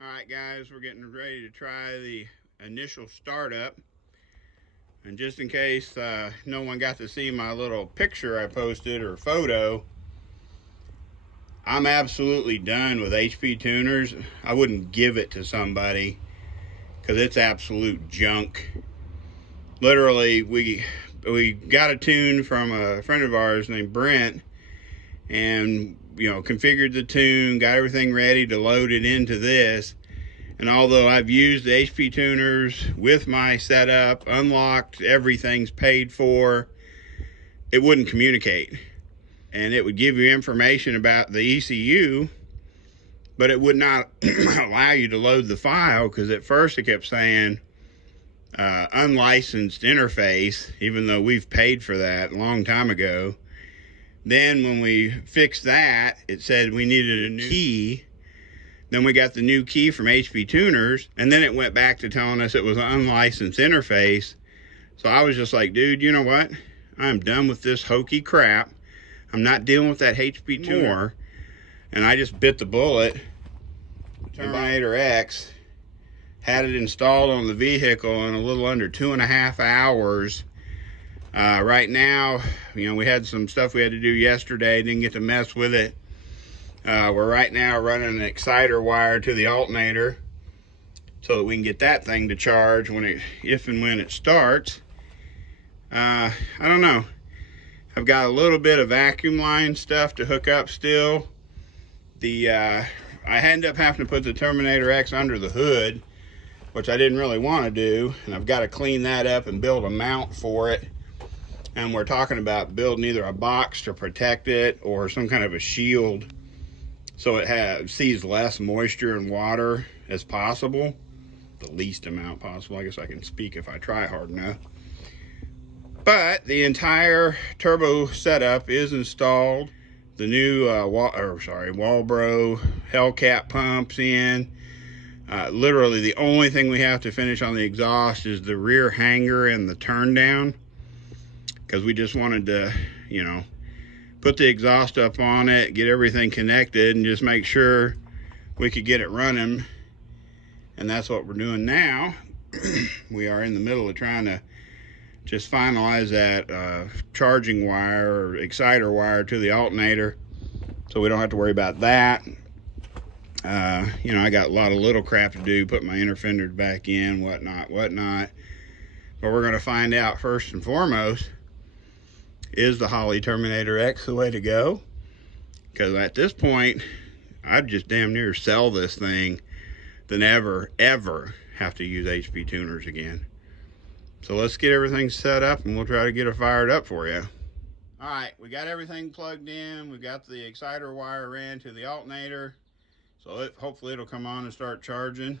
Alright guys, we're getting ready to try the initial startup. And just in case no one got to see my little picture I posted or photo, I'm absolutely done with HP tuners. I wouldn't give it to somebody because it's absolute junk. Literally, we got a tune from a friend of ours named Brent, and configured the tune, got everything ready to load it into this. And although I've used the HP tuners with my setup, unlocked, everything's paid for, it wouldn't communicate. And it would give you information about the ECU, but it would not allow you to load the file, because at first it kept saying unlicensed interface, even though we've paid for that a long time ago. Then when we fixed that, it said we needed a new key. Then we got the new key from HP Tuners, and then it went back to telling us it was an unlicensed interface. So I was just like, dude, you know what? I'm done with this hokey crap. I'm not dealing with that HP Tuner. And I just bit the bullet. Terminator X, had it installed on the vehicle in a little under 2.5 hours. Right now, we had some stuff we had to do yesterday, didn't get to mess with it. We're right now running an exciter wire to the alternator so that we can get that thing to charge if and when it starts. I don't know. I've got a little bit of vacuum line stuff to hook up still. I end up having to put the Terminator X under the hood, which I didn't really want to do, and I've got to clean that up and build a mount for it. And we're talking about building either a box to protect it or some kind of a shield so it sees less moisture and water as possible, the least amount possible. I guess I can speak if I try hard enough. But the entire turbo setup is installed. The new Walbro Hellcat pumps in. Literally the only thing we have to finish on the exhaust is the rear hanger and the turn down, because we just wanted to, put the exhaust up on it, get everything connected, and just make sure we could get it running. And that's what we're doing now. We are in the middle of trying to just finalize that charging wire or exciter wire to the alternator, so we don't have to worry about that. I got a lot of little crap to do, put my inner fenders back in, whatnot. But we're going to find out first and foremost, is the Holley Terminator X the way to go? Because at this point, I'd just damn near sell this thing than ever have to use HP tuners again. So let's get everything set up and we'll try to get it fired up for you. All right, we got everything plugged in. We got the exciter wire in to the alternator. So hopefully it'll come on and start charging.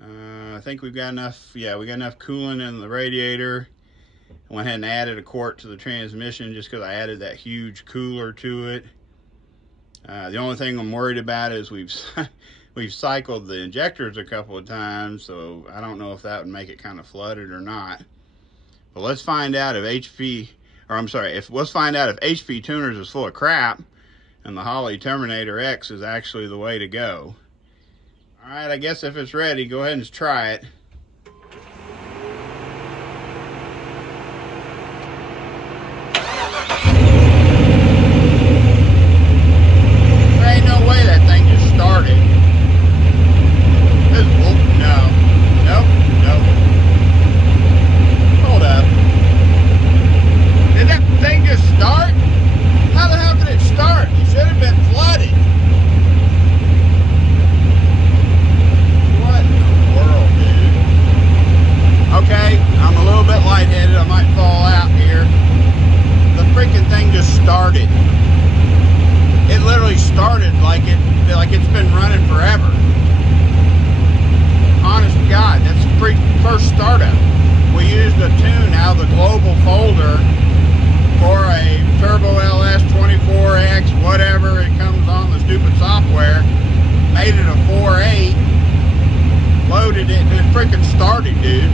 I think we've got enough, we got enough coolant in the radiator. I went ahead and added a quart to the transmission just because I added that huge cooler to it. The only thing I'm worried about is we've cycled the injectors a couple of times, so I don't know if that would make it kind of flooded or not. But let's find out if let's find out if HP Tuners is full of crap and the Holley Terminator X is actually the way to go. All right, I guess if it's ready, go ahead and try it. There ain't no way that thing just started. Hold up. Did that thing just start? How the hell did it start? You should have been flooded. What in the world, dude? Okay, I'm a little bit lightheaded. I might fall out here. The freaking thing just started. It literally started like it's been running forever. Honest to God, that's the first startup. We used a tune out of the global folder for a Turbo LS 24X, whatever it comes on the stupid software. Made it a 4.8, loaded it, and it freaking started, dude.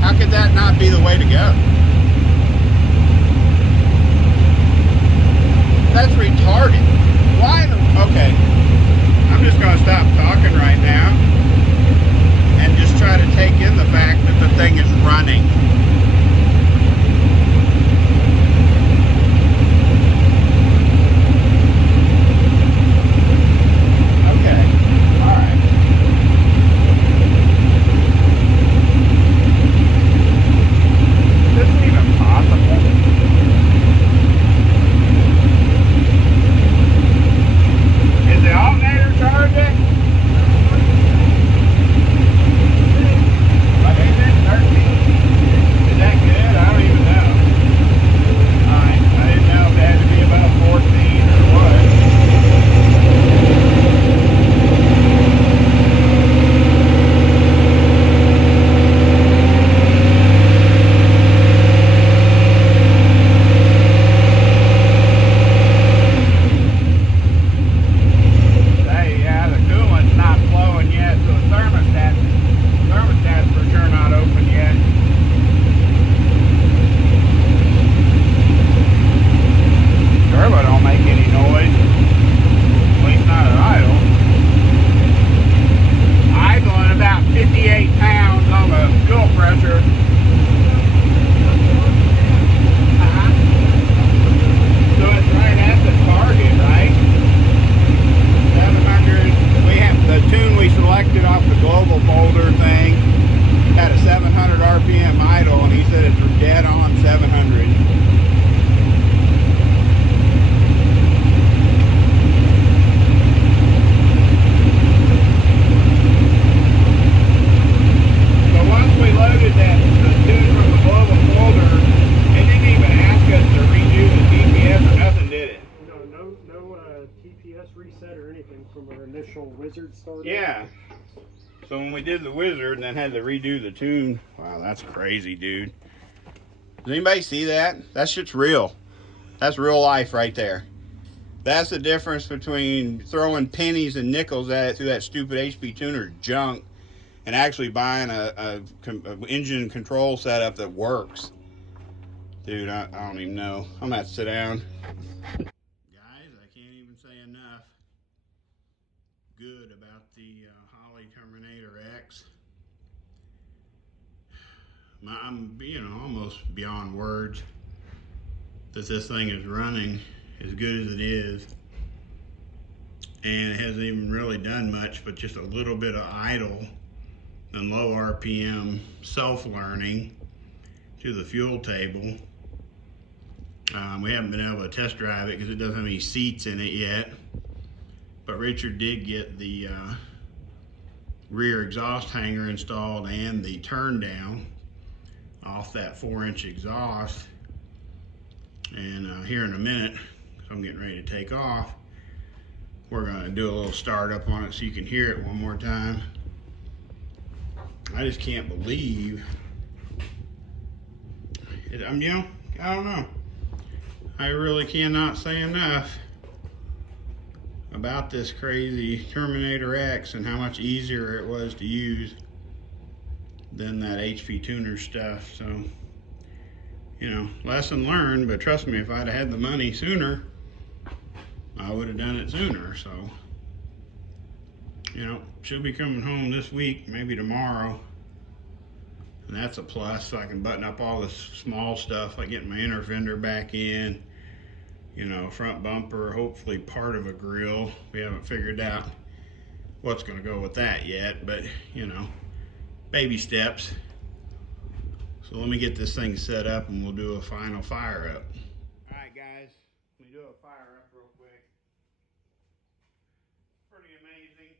How could that not be the way to go? That's retarded. Why? Okay, I'm just gonna stop talking no TPS reset or anything from our initial wizard start. Yeah. So when we did the wizard and then had to redo the tune, wow, that's crazy, dude. Does anybody see that? That shit's real. That's real life right there. That's the difference between throwing pennies and nickels at it through that stupid HP tuner junk and actually buying a engine control setup that works. Dude, I don't even know. I'm gonna have to sit down. Guys, I can't even say enough good about the Holley Terminator X. I'm, almost beyond words that this thing is running as good as it is. And it hasn't even really done much but just a little bit of idle and low RPM self-learning to the fuel table. We haven't been able to test drive it because it doesn't have any seats in it yet. But Richard did get the rear exhaust hanger installed and the turn down off that 4-inch exhaust. And here in a minute, so I'm getting ready to take off, we're going to do a little startup on it so you can hear it one more time. I just can't believe it. I don't know. I really cannot say enough about this crazy Terminator X and how much easier it was to use than that HP tuner stuff. So, lesson learned, but trust me, if I'd have had the money sooner, I would have done it sooner. So, she'll be coming home this week, maybe tomorrow. And that's a plus, so I can button up all this small stuff, like getting my inner fender back in, front bumper, hopefully part of a grill. We haven't figured out what's going to go with that yet, but, baby steps. So let me get this thing set up and we'll do a final fire up. All right, guys, let me do a fire up real quick. Pretty amazing.